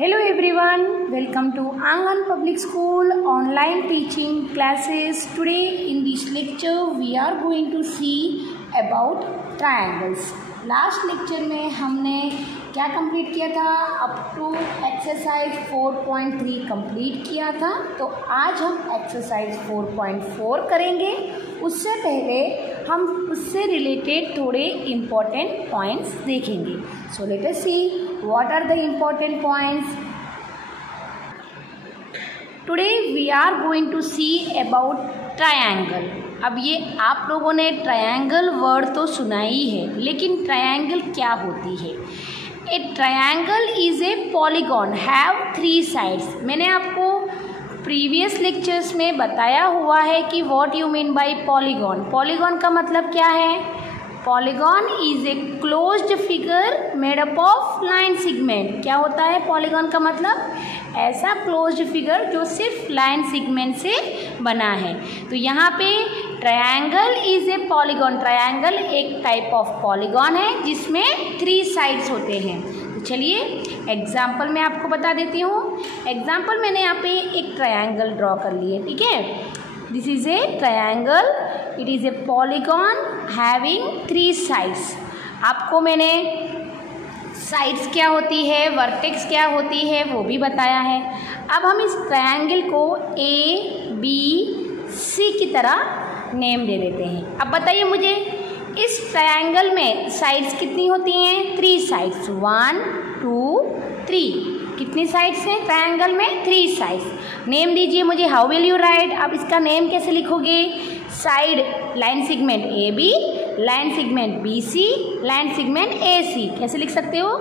Hello everyone, welcome to Angan Public School online teaching classes. Today in this lecture we are going to see about triangles. Last lecture में हमने क्या complete किया था? Up to exercise 4.3 complete किया था। तो आज हम एक्सरसाइज 4.4 करेंगे। उससे पहले हम उससे रिलेटेड थोड़े इम्पोर्टेंट पॉइंट्स देखेंगे। So let us see what are the important points. Today we are going to see about triangle. अब ये आप लोगों ने ट्रायंगल वर्ड तो सुना ही है, लेकिन ट्रायंगल क्या होती है? ए triangle is a polygon have 3 sides. मैंने आपको प्रीवियस लेक्चर्स में बताया हुआ है कि what you mean bye polygon. Polygon का मतलब क्या है? Polygon is a closed figure made up of line segment. क्या होता है पॉलीगॉन का मतलब? ऐसा क्लोज्ड फिगर जो सिर्फ लाइन सेगमेंट से बना है। तो यहाँ पे triangle is a polygon. Triangle एक टाइप ऑफ पॉलीगॉन है जिसमें 3 साइड्स होते हैं। तो चलिए एग्जाम्पल मैं आपको बता देती हूँ। एग्जाम्पल मैंने यहाँ पे एक ट्रायंगल ड्रॉ कर लिए, ठीक है। This is a triangle, it is a polygon having 3 sides. आपको मैंने साइड्स क्या होती है, वर्टेक्स क्या होती है वो भी बताया है। अब हम इस ट्रायंगल को ABC की तरह नेम दे देते हैं। अब बताइए मुझे इस ट्रायंगल में साइड्स कितनी होती हैं? 3 साइड्स, 1 2 3। कितनी साइड्स हैं ट्रायंगल में? 3 साइड्स। नेम दीजिए मुझे। How will you right? आप इसका नेम कैसे लिखोगे? Side line segment AB, line segment BC, line segment AC। कैसे लिख सकते हो?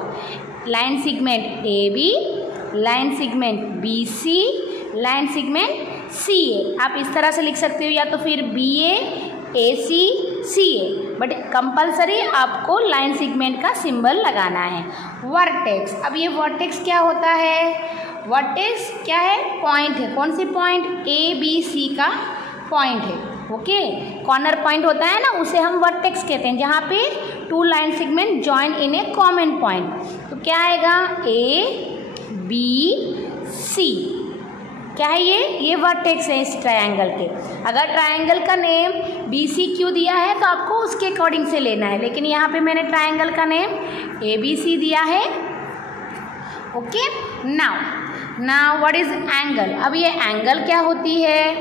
Line segment AB, line segment BC, line segment CA। आप इस तरह से लिख सकते हो, या तो फिर BA AC CA, but compulsory आपको लाइन सेगमेंट का सिंबल लगाना है। वर्टेक्स। अब ये वर्टेक्स क्या होता है? वर्टेक्स क्या है? पॉइंट है। कौन सी पॉइंट? ABC का पॉइंट है। ओके, कॉर्नर पॉइंट होता है ना, उसे हम वर्टेक्स कहते हैं, जहाँ पे 2 line segment join in A common point. तो क्या आएगा? ABC। क्या है ये वर्टेक्स है इस ट्रायंगल के। अगर ट्रायंगल का नेम BC क्यों दिया है तो आपको उसके अकॉर्डिंग से लेना है, लेकिन यहाँ पे मैंने ट्रायंगल का नेम ABC दिया है। Okay, now what is angle? अब ये एंगल क्या होती है?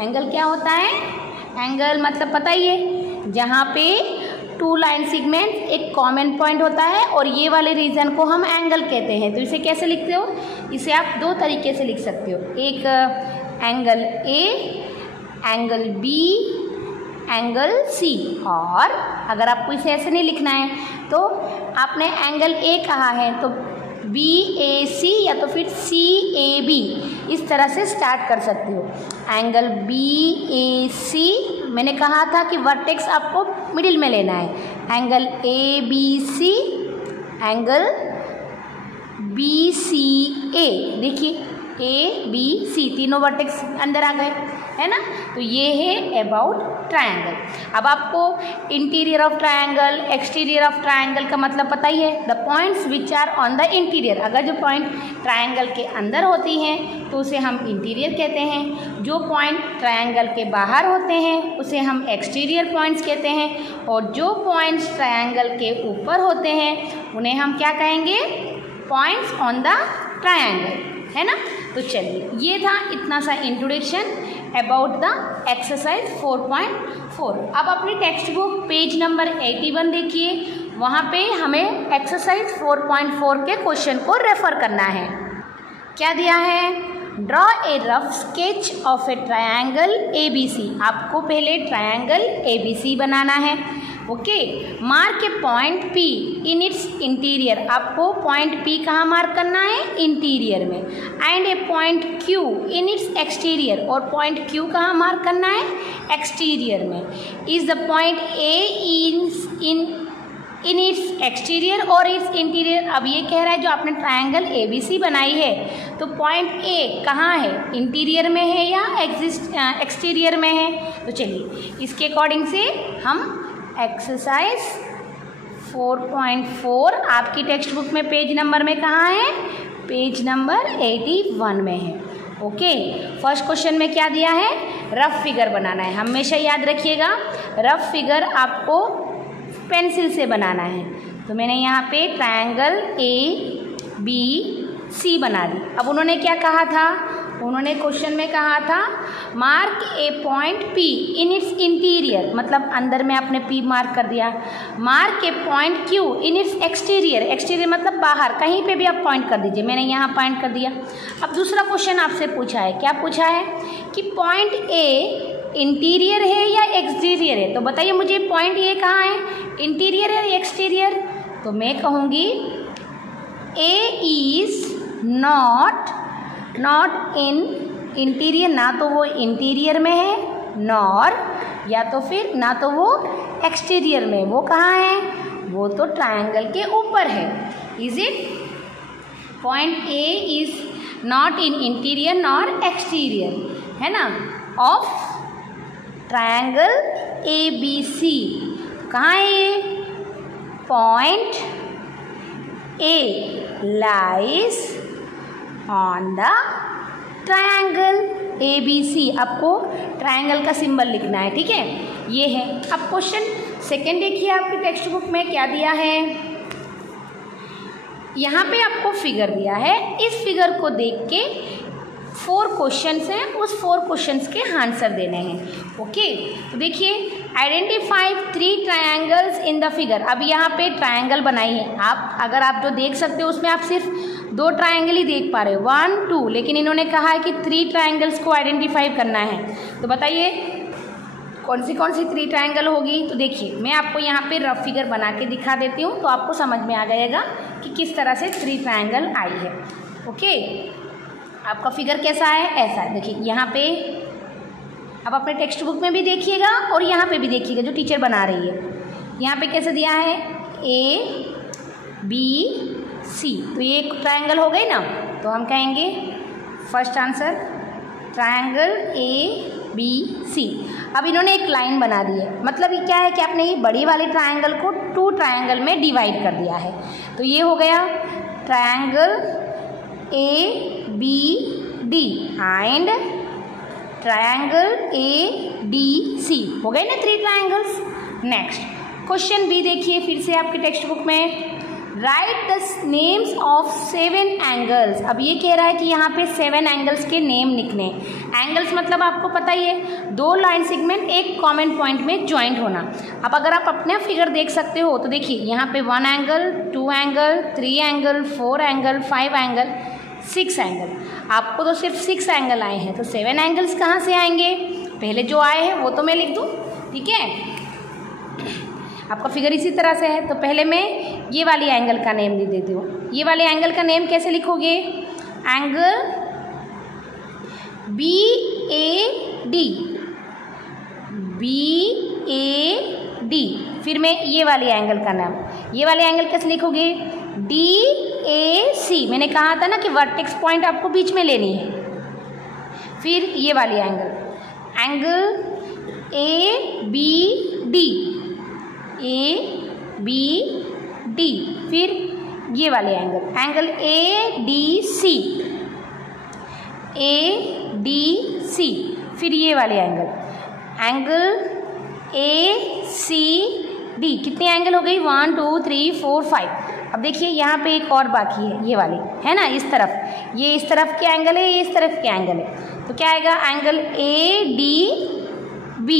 एंगल क्या होता है? एंगल मतलब पता ही है, जहाँ पे 2 लाइन सेगमेंट एक कॉमन पॉइंट होता है और ये वाले रीजन को हम एंगल कहते हैं। तो इसे कैसे लिखते हो? इसे आप 2 तरीके से लिख सकते हो। एक angle A, angle B, angle C। और अगर आपको इसे ऐसे नहीं लिखना है तो आपने एंगल A कहा है तो BAC या तो फिर CAB इस तरह से स्टार्ट कर सकते हो। एंगल BAC मैंने कहा था कि वर्टेक्स आपको मिडिल में लेना है। Angle ABC, angle BCA। देखिए ABC तीनों वर्टेक्स अंदर आ गए, है ना। तो ये है अबाउट ट्रायंगल। अब आपको interior of triangle, exterior of triangle का मतलब पता ही है। The points which are on the interior. अगर जो पॉइंट ट्रायंगल के अंदर होती हैं तो उसे हम इंटीरियर कहते हैं। जो पॉइंट ट्रायंगल के बाहर होते हैं उसे हम एक्सटीरियर पॉइंट्स कहते हैं। और जो पॉइंट्स ट्रायंगल के ऊपर होते हैं उन्हें हम क्या कहेंगे? पॉइंट्स ऑन द ट्रायंगल, है ना। तो चलिए, ये था इतना सा इंट्रोडक्शन अबाउट द एक्सरसाइज 4.4। अब अपनी टेक्स्ट बुक पेज नंबर 81 देखिए, वहाँ पे हमें एक्सरसाइज 4.4 के क्वेश्चन को रेफर करना है। क्या दिया है? Draw a rough sketch of A triangle ABC। आपको पहले ट्रायंगल ABC बनाना है। Okay, mark A point P in its interior. आपको पॉइंट P कहाँ मार्क करना है? इंटीरियर में। And A point Q in its exterior. और पॉइंट Q कहाँ मार्क करना है? एक्सटीरियर में। Is the point A in its exterior और इट्स इंटीरियर। अब ये कह रहा है जो आपने ट्रायंगल ABC बनाई है तो पॉइंट A कहाँ है? इंटीरियर में है या एक्सटीरियर में है? तो चलिए इसके अकॉर्डिंग से हम एक्सरसाइज 4.4 आपकी टेक्स्ट बुक में पेज नंबर में कहाँ है? पेज नंबर 81 में है। ओके, फर्स्ट क्वेश्चन में क्या दिया है? रफ फिगर बनाना है। हमेशा याद रखिएगा, रफ फिगर आपको पेंसिल से बनाना है। तो मैंने यहाँ पे ट्रायंगल ABC बना दी। अब उन्होंने क्या कहा था? उन्होंने क्वेश्चन में कहा था mark A point P in its interior, मतलब अंदर में आपने P मार्क कर दिया। Mark A point Q in its exterior, exterior मतलब बाहर, कहीं पे भी आप पॉइंट कर दीजिए। मैंने यहाँ पॉइंट कर दिया। अब दूसरा क्वेश्चन आपसे पूछा है, क्या पूछा है कि पॉइंट A इंटीरियर है या एक्सटीरियर है? तो बताइए मुझे पॉइंट A कहाँ है, इंटीरियर है या एक्सटीरियर? तो मैं कहूँगी A is not in interior, ना तो वो इंटीरियर में है नॉर, या तो फिर ना तो वो एक्सटीरियर में। वो कहाँ है? वो तो ट्रायंगल के ऊपर है। Is it? Point A is not in interior nor exterior, है ना, ऑफ ट्रायंगल ABC। कहाँ है ये? Point A lies on the triangle ABC। आपको ट्रायंगल का सिंबल लिखना है, ठीक है, ये है। अब क्वेश्चन सेकंड देखिए, आपकी टेक्स्ट बुक में क्या दिया है? यहाँ पे आपको फिगर दिया है। इस फिगर को देख के 4 क्वेश्चंस हैं, उस 4 क्वेश्चंस के आंसर देने हैं। ओके, तो देखिए, identify 3 triangles in the figure. अब यहाँ पे ट्रायंगल बनाई है आप, अगर आप जो देख सकते हो उसमें आप सिर्फ 2 ट्रायंगल ही देख पा रहे हो, 1 2, लेकिन इन्होंने कहा है कि 3 ट्रायंगल्स को आइडेंटिफाई करना है। तो बताइए कौन सी 3 ट्रायंगल होगी? तो देखिए, मैं आपको यहाँ पे रफ फिगर बना के दिखा देती हूँ, तो आपको समझ में आ जाएगा कि किस तरह से 3 ट्रायंगल आई है। ओके, आपका फिगर कैसा है? ऐसा है। देखिए यहाँ पे आप अपने टेक्स्ट बुक में भी देखिएगा और यहाँ पे भी देखिएगा जो टीचर बना रही है। यहाँ पे कैसे दिया है? ABC। तो ये एक ट्रायंगल हो गई ना, तो हम कहेंगे फर्स्ट आंसर ट्रायंगल ABC। अब इन्होंने एक लाइन बना दी है, मतलब ये क्या है कि आपने ये बड़ी वाले ट्रायंगल को 2 ट्रायंगल में डिवाइड कर दिया है। तो ये हो गया triangle ABD and triangle ADC। हो गए ना 3 ट्रायंगल्स। नेक्स्ट क्वेश्चन बी देखिए फिर से आपकी टेक्स्ट बुक में, right the names of 7 angles. अब ये कह रहा है कि यहाँ पे 7 एंगल्स के नेम लिखने। एंगल्स मतलब आपको पता ही है, 2 लाइन सेगमेंट एक कॉमन पॉइंट में ज्वाइंट होना। अब अगर आप अपना फिगर देख सकते हो तो देखिए यहाँ पे 1 angle, 2 angle, 3 angle, 4 angle, 5 angle, 6 angle. आपको तो सिर्फ 6 एंगल आए हैं, तो 7 एंगल्स कहाँ से आएंगे? पहले जो आए हैं वो तो मैं लिख दूँ, ठीक है। आपका फिगर इसी तरह से है, तो पहले मैं ये वाली एंगल का नेम लिख देती हूँ। ये वाले एंगल का नेम कैसे लिखोगे? Angle BAD, BAD। फिर मैं ये वाली एंगल का नाम, ये वाले एंगल कैसे लिखोगे? DAC। मैंने कहा था ना कि वर्टेक्स पॉइंट आपको बीच में लेनी है। फिर ये वाली एंगल, एंगल ABD, ABD। फिर ये वाले एंगल, एंगल ADC, ADC। फिर ये वाले एंगल, एंगल ACD। कितने एंगल हो गई? 1 2 3 4 5। अब देखिए यहाँ पे एक और बाकी है, ये वाली है ना, इस तरफ, ये इस तरफ के एंगल है, ये इस तरफ के एंगल है। तो क्या आएगा? Angle ADB।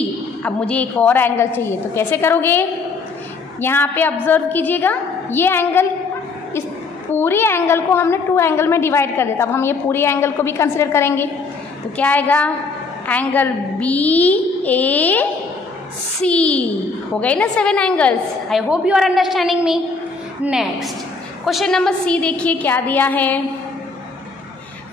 अब मुझे एक और एंगल चाहिए, तो कैसे करोगे? यहाँ पे ऑब्जर्व कीजिएगा, ये एंगल, इस पूरी एंगल को हमने 2 एंगल में डिवाइड कर दिया। अब हम ये पूरी एंगल को भी कंसिडर करेंगे, तो क्या आएगा? Angle BAC। हो गए ना 7 angles. I hope you are understanding me. Next question number C देखिए क्या दिया है,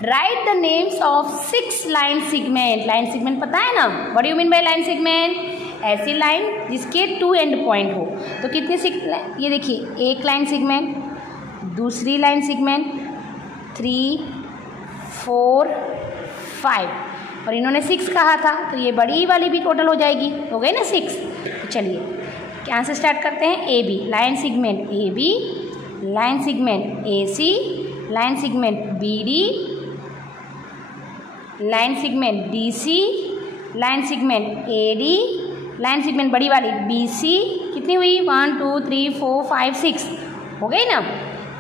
write the names of 6 line segment. Line segment पता है ना, what do you mean by line segment? ऐसी लाइन जिसके 2 एंड पॉइंट हो। तो कितने ये देखिए, एक लाइन सेगमेंट, दूसरी लाइन सेगमेंट, 3 4 5, और इन्होंने 6 कहा था, तो ये बड़ी वाली भी टोटल हो जाएगी। हो गई ना 6। तो चलिए यहाँ से स्टार्ट करते हैं A B, line segment A B, line segment A C, line segment B D, line segment D C, line segment A D, line segment बड़ी वाली बी सी। कितनी हुई? 1 2 3 4 5 6 हो गई ना?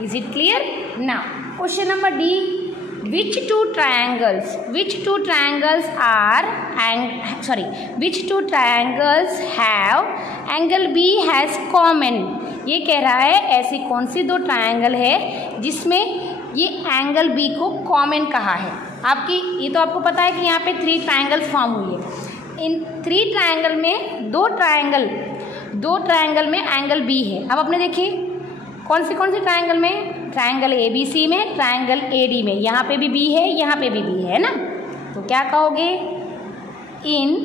Is it clear? Now question number D, which two triangles have angle B has common? ये कह रहा है ऐसी कौन सी दो ट्रायंगल है जिसमें ये एंगल B को कॉमन कहा है। आपकी ये तो आपको पता है कि यहाँ पे 3 ट्रायंगल फॉर्म हुई है। इन 3 ट्रायंगल में दो ट्रायंगल में एंगल B है। अब आपने देखिए कौन सी ट्रायंगल में? ट्रायंगल ए बी सी में, ट्रायंगल ए डी में। यहाँ पे भी बी है, यहाँ पे भी बी है ना, तो क्या कहोगे? In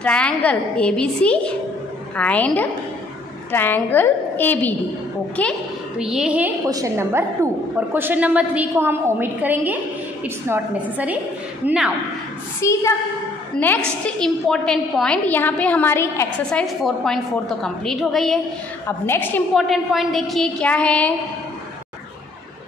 triangle A B C and triangle A B D. Okay, तो ये है क्वेश्चन नंबर 2 और क्वेश्चन नंबर 3 को हम ओमिट करेंगे, it's not necessary. Now see the next important point. यहाँ पे हमारी एक्सरसाइज 4.4 तो कंप्लीट हो गई है। अब नेक्स्ट इम्पॉर्टेंट पॉइंट देखिए क्या है?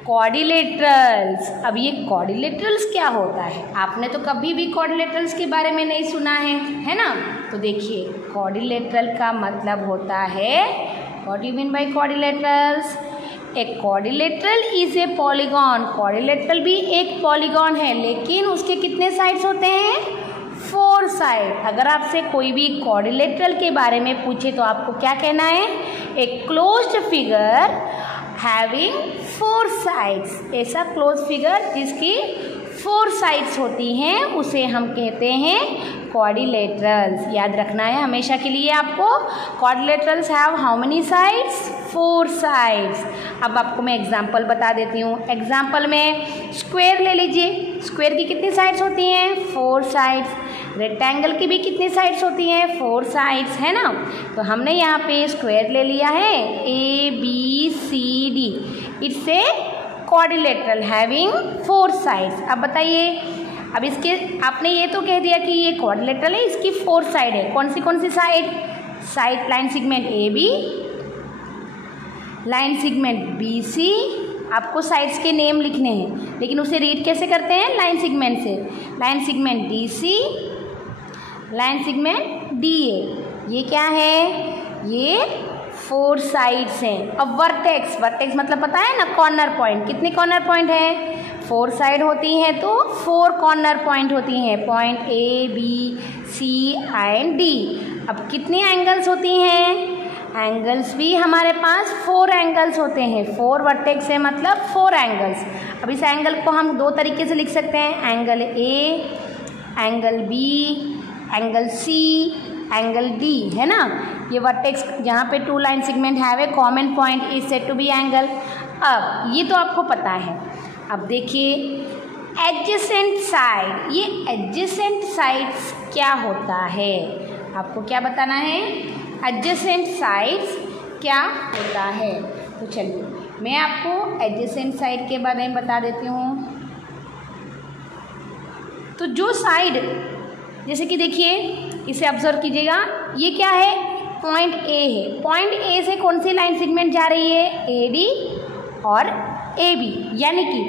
क्वाड्रिलेटरल्स। अब ये क्वाड्रिलेटरल्स क्या होता है? आपने तो कभी भी क्वाड्रिलेटरल्स के बारे में नहीं सुना है ना? तो देखिए क्वाड्रिलेटरल का मतलब होता है, what do you mean bye quadrilaterals? A quadrilateral is a polygon. Quadrilateral भी एक पॉलीगॉन है, लेकिन उसके कितने साइड्स होते हैं? 4 साइड। अगर आपसे कोई भी क्वाड्रिलेटरल के बारे में पूछे तो आपको क्या कहना है? A closed figure having 4 sides. ऐसा क्लोज फिगर जिसकी 4 साइड्स होती हैं उसे हम कहते हैं क्वाड्रिलेटरल्स। याद रखना है हमेशा के लिए आपको। Quadrilaterals have how many sides? 4 sides. अब आपको मैं एग्जांपल बता देती हूँ। एग्जांपल में स्क्वायर ले लीजिए। स्क्वायर की कितनी साइड्स होती हैं? 4 साइड्स। रेक्टेंगल की भी कितनी साइड्स होती हैं? 4 साइड्स, है ना? तो हमने यहाँ पे स्क्वायर ले लिया है A B C D. It's a quadrilateral having 4 sides. अब बताइए, अब इसके आपने ये तो कह दिया कि ये क्वाड्रिलेटरल है, इसकी 4 साइड है। कौन सी side? Side line segment A B, line segment B C. आपको साइड्स के नेम लिखने हैं, लेकिन उसे रीड कैसे करते हैं? लाइन सेगमेंट से। Line segment D C, line segment D A. ये क्या है? ये 4 साइड्स हैं। अब वर्टेक्स मतलब पता है ना, कॉर्नर पॉइंट। कितने कॉर्नर पॉइंट हैं? 4 साइड होती हैं तो 4 कॉर्नर पॉइंट होती हैं। Point A B C and D. अब कितनी एंगल्स होती हैं? एंगल्स भी हमारे पास 4 एंगल्स होते हैं। 4 वर्टेक्स है मतलब 4 एंगल्स। अब इस एंगल को हम 2 तरीके से लिख सकते हैं, angle A, angle B, angle C, angle D, है ना? ये वर्टेक्स जहाँ पे 2 line segment have a common point is said to be angle. अब ये तो आपको पता है। अब देखिए एडजेसेंट साइड। ये एडजेसेंट साइड्स क्या होता है? आपको क्या बताना है? एडजेसेंट साइड्स क्या होता है? तो चलिए मैं आपको एडजेसेंट साइड के बारे में बता देती हूँ। तो जो साइड, जैसे कि देखिए इसे ऑब्जर्व कीजिएगा, ये क्या है? पॉइंट ए है। पॉइंट ए से कौन सी लाइन सेगमेंट जा रही है? ए डी और ए बी, यानी कि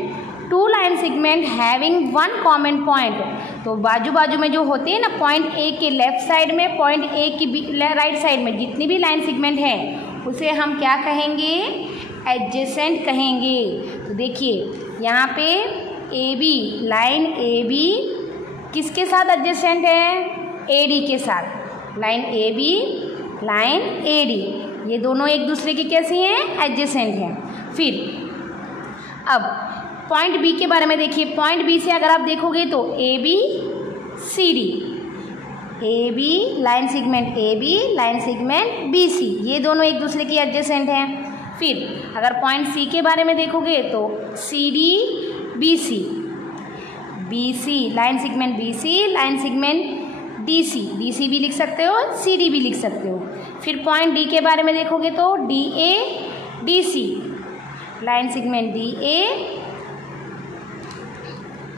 2 line segment having 1 common point. तो बाजू बाजू में जो होते हैं ना, पॉइंट ए के लेफ्ट साइड में, पॉइंट ए की राइट साइड में जितनी भी लाइन सेगमेंट है उसे हम क्या कहेंगे? एडजेसेंट कहेंगे। तो देखिए यहाँ पे A B, line A B किसके साथ एडजेसेंट है? ए डी के साथ। Line A B, line A D, ये दोनों एक दूसरे की कैसी हैं? एडजेसेंट हैं। फिर अब पॉइंट बी के बारे में देखिए। पॉइंट बी से अगर आप देखोगे तो A B C D, A B line segment A B, line segment B C, ये दोनों एक दूसरे की एडजेसेंट हैं। फिर अगर पॉइंट सी के बारे में देखोगे तो C D B C, B C line segment B C, line segment D C भी लिख सकते हो, सी डी भी लिख सकते हो। फिर पॉइंट डी के बारे में देखोगे तो D A D C, line segment D A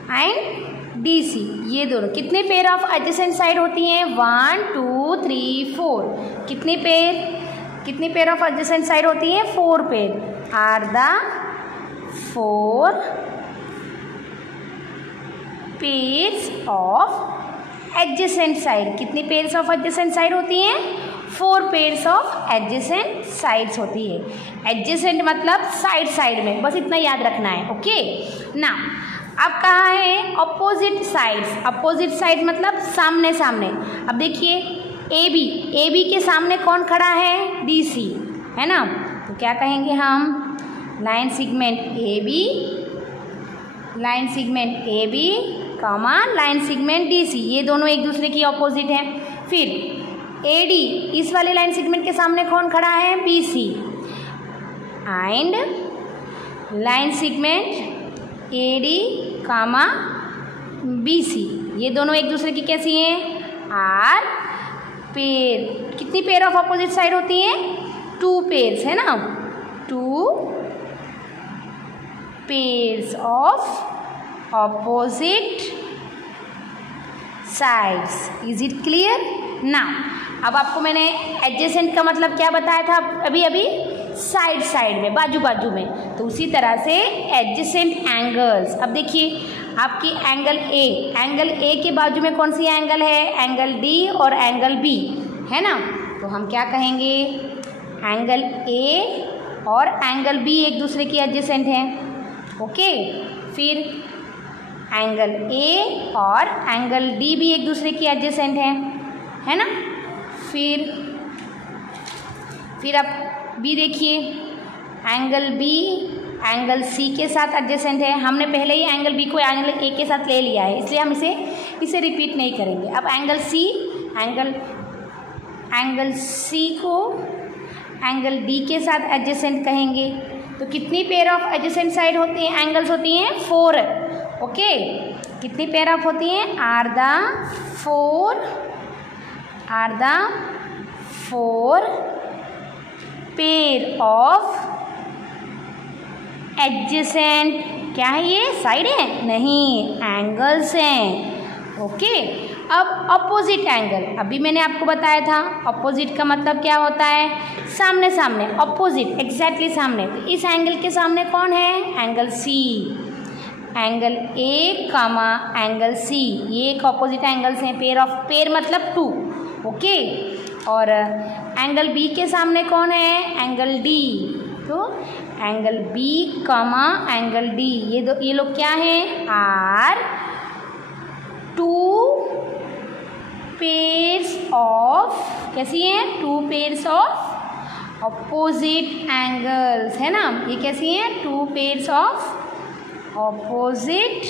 and DC, ये दोनों कितने पेयर ऑफ एडजेसेंट साइड होती हैं? 1 2 3 4। कितने पेयर ऑफ एडजेसेंट साइड होती हैं? 4 pair. Are the 4 pairs of adjacent side. कितनी पेयर्स ऑफ एडजेसेंट साइड होती हैं? 4 पेयर्स ऑफ एडजेसेंट साइड्स होती है। एडजेसेंट मतलब साइड में, बस इतना याद रखना है। ओके ना, अब कहाँ है? Opposite sides. अपोजिट साइड मतलब सामने। अब देखिए ए बी के सामने कौन खड़ा है? DC, है ना। तो क्या कहेंगे हम? Line segment A B comma line segment DC, ये दोनों एक दूसरे की अपोजिट हैं। फिर AD, इस वाले लाइन सेगमेंट के सामने कौन खड़ा है? BC and line segment AD comma BC, ये दोनों एक दूसरे की कैसी हैं? Are pair. कितनी पेयर ऑफ अपोजिट साइड होती हैं? 2 पेयर्स, है ना। 2 pairs of opposite sides. Is it clear? Now अब आपको मैंने एडजेसेंट का मतलब क्या बताया था अभी? साइड में, बाजू में। तो उसी तरह से एडजेसेंट एंगल्स। अब देखिए आपकी एंगल ए के बाजू में कौन सी एंगल है? एंगल D और एंगल B, है ना। तो हम क्या कहेंगे? एंगल A और एंगल B एक दूसरे की एडजेसेंट हैं। ओके, फिर एंगल A और एंगल D भी एक दूसरे की एडजेसेंट हैं, है ना। फिर अब B देखिए, एंगल B एंगल C के साथ एडजेसेंट है। हमने पहले ही एंगल B को एंगल A के साथ ले लिया है, इसलिए हम इसे रिपीट नहीं करेंगे। अब एंगल C को एंगल D के साथ एडजेसेंट कहेंगे। तो कितनी पेयर ऑफ एडजेसेंट साइड होती हैं? एंगल्स होती हैं 4। ओके, कितनी पेयर ऑफ होती हैं? Are the 4 pair of adjacent. क्या है ये? साइड है? नहीं, एंगल्स हैं। ओके, अब अपोजिट एंगल। अभी मैंने आपको बताया था अपोजिट का मतलब क्या होता है? सामने, अपोजिट, एग्जैक्टली सामने। तो इस एंगल के सामने कौन है? Angle C। Angle A comma angle C, ये एक अपोजिट एंगल्स हैं। पेयर मतलब 2। ओके, और एंगल B के सामने कौन है? Angle D। तो एंगल B कामा एंगल D, ये लोग क्या हैं? आर 2 पेयर्स ऑफ, कैसी हैं? 2 पेयर्स ऑफ अपोजिट एंगल्स, है ना। ये कैसी हैं? 2 pairs of opposite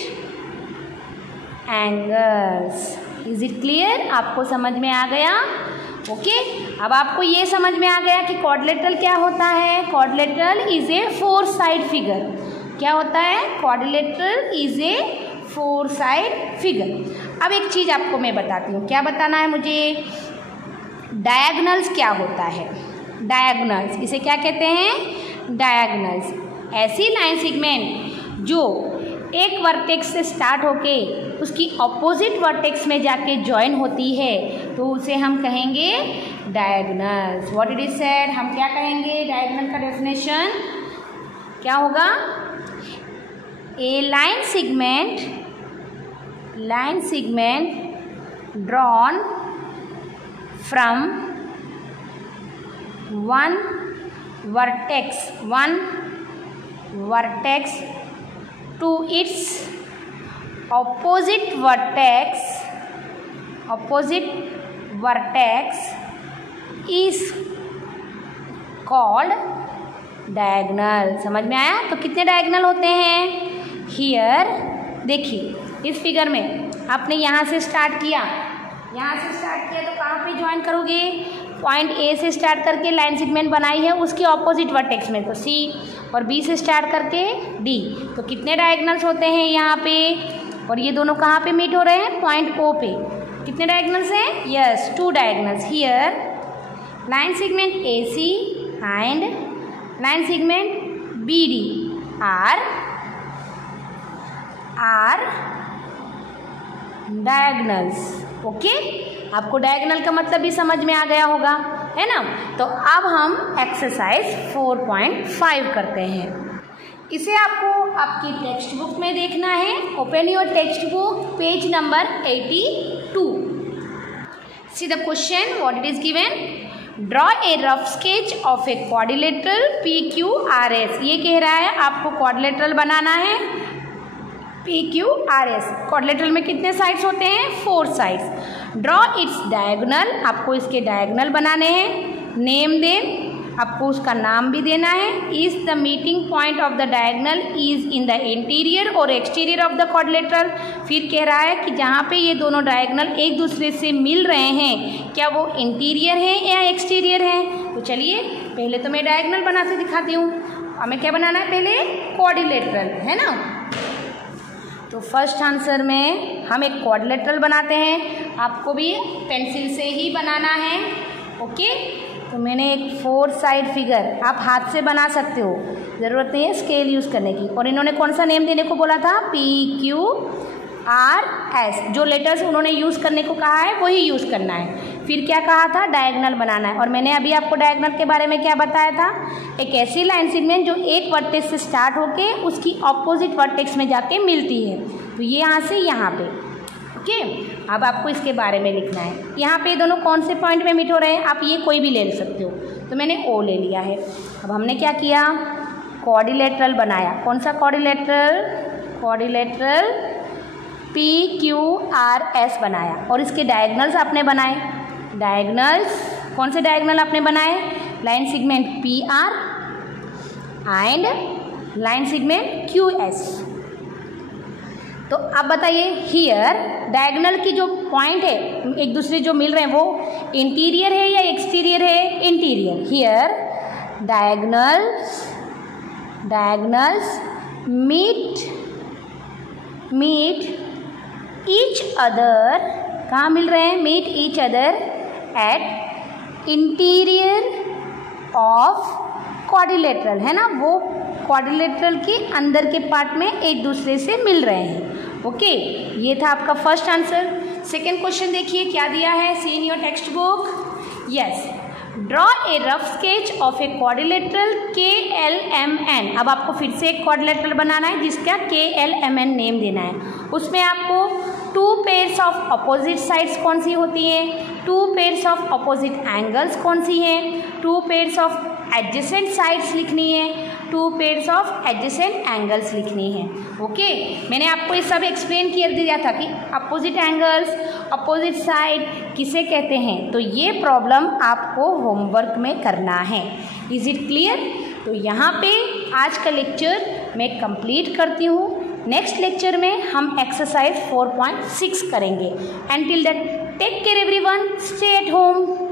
angles. Is it clear? आपको समझ में आ गया? ओके, अब आपको ये समझ में आ गया कि क्वाड्रिलेटरल क्या होता है। Quadrilateral is a 4 side figure. क्या होता है? Quadrilateral is a 4 side figure. अब एक चीज़ आपको मैं बताती हूँ। क्या बताना है मुझे? डायगोनल्स क्या होता है? डायगोनल्स, इसे क्या कहते हैं? डायगोनल्स। ऐसी लाइन सेगमेंट जो एक वर्टेक्स से स्टार्ट होके उसकी अपोजिट वर्टेक्स में जाके ज्वाइन होती है, तो उसे हम कहेंगे diagonals. What it is said? हम क्या कहेंगे? डायगोनल का डेफिनेशन क्या होगा? A line segment drawn from one vertex to its opposite vertex is called diagonal। समझ में आया? तो कितने डायगोनल होते हैं? हियर देखिए, इस फिगर में आपने यहाँ से स्टार्ट किया तो कहाँ पे ज्वाइन करोगे? पॉइंट A से स्टार्ट करके लाइन सेगमेंट बनाई है, उसके ऑपोजिट वर्टेक्स में, तो C, और B से स्टार्ट करके D। तो कितने डायगोनल्स होते हैं यहाँ पे? और ये दोनों कहाँ पे मीट हो रहे हैं? पॉइंट O पे। कितने डायगोनल्स हैं? Yes, 2 diagonals. Here line segment AC and line segment BD are diagonals. Okay, आपको डायगनल का मतलब भी समझ में आ गया होगा, है ना। तो अब हम एक्सरसाइज 4.5 करते हैं। इसे आपको आपकी टेक्स्ट बुक में देखना है। Open your text book, page number 82। See the question, what it is given. Draw a rough sketch of a quadrilateral PQRS। ये कह रहा है आपको क्वाड्रिलेटरल बनाना है PQRS। क्वाड्रिलेटरल में कितने साइड्स होते हैं? 4 साइड्स। ड्रॉ इट्स डायगोनल, आपको इसके डायगोनल बनाने हैं। नेम देम, आपको उसका नाम भी देना है। Is the meeting point of the diagonal is in the interior और एक्सटीरियर ऑफ द क्वाड्रिलेटरल। फिर कह रहा है कि जहाँ पे ये दोनों डायगोनल एक दूसरे से मिल रहे हैं, क्या वो इंटीरियर है या एक्सटीरियर है। तो चलिए पहले तो मैं डायगोनल बना के दिखाती हूँ। हमें क्या बनाना है? पहले क्वाड्रिलेटरल, है ना। तो फर्स्ट आंसर में हम एक क्वाड्रिलेटरल बनाते हैं। आपको भी पेंसिल से ही बनाना है। ओके, तो मैंने एक 4 साइड फिगर, आप हाथ से बना सकते हो, ज़रूरत नहीं है स्केल यूज़ करने की। और इन्होंने कौन सा नेम देने को बोला था? PQRS। जो लेटर्स उन्होंने यूज़ करने को कहा है वही यूज़ करना है। फिर क्या कहा था? डायगोनल बनाना है। और मैंने अभी आपको डायगोनल के बारे में क्या बताया था? एक ऐसी लाइन सेगमेंट जो एक वर्टेक्स से स्टार्ट होके उसकी ऑपोजिट वर्टेक्स में जाके मिलती है। तो ये यहाँ से यहाँ पे। ओके, अब आपको इसके बारे में लिखना है। यहाँ पे दोनों कौन से पॉइंट में मीट हो रहे हैं? आप ये कोई भी ले सकते हो। तो मैंने O ले लिया है। अब हमने क्या किया? क्वाड्रिलेटरल बनाया। कौन सा क्वाड्रिलेटरल? क्वाड्रिलेटरल PQRS बनाया। और इसके डायगोनल्स आपने बनाए। डायगोनल्स कौन से डायगोनल आपने बनाए? Line segment PR and line segment QS। तो अब बताइए, हियर डायगोनल की जो पॉइंट है एक दूसरे जो मिल रहे हैं वो इंटीरियर है या एक्सटीरियर है? Interior. Here diagonals meet each other. कहाँ मिल रहे हैं? Meet each other at interior of quadrilateral, है ना। वो क्वाड्रिलेटरल के अंदर के पार्ट में एक दूसरे से मिल रहे हैं। ओके, ये था आपका फर्स्ट आंसर। सेकेंड क्वेश्चन देखिए क्या दिया है। See in your text book. Yes, draw a rough sketch of a quadrilateral KLMN। अब आपको फिर से एक क्वाड्रिलेटरल बनाना है जिसका KLMN नेम देना है। उसमें आपको 2 पेयर्स ऑफ अपोजिट साइड्स कौन सी होती हैं, 2 पेयर्स ऑफ अपोजिट एंगल्स कौन सी हैं, 2 पेयर्स ऑफ एडजेसेंट साइड्स लिखनी है, 2 पेयर्स ऑफ एडजेसेंट एंगल्स लिखनी है। ओके, मैंने आपको ये सब एक्सप्लेन कर दिया था कि अपोजिट एंगल्स, अपोजिट साइड किसे कहते हैं। तो ये प्रॉब्लम आपको होमवर्क में करना है। Is it clear? तो यहाँ पे आज का लेक्चर मैं कंप्लीट करती हूँ। नेक्स्ट लेक्चर में हम एक्सरसाइज 4.6 करेंगे। And till that take care everyone, stay at home.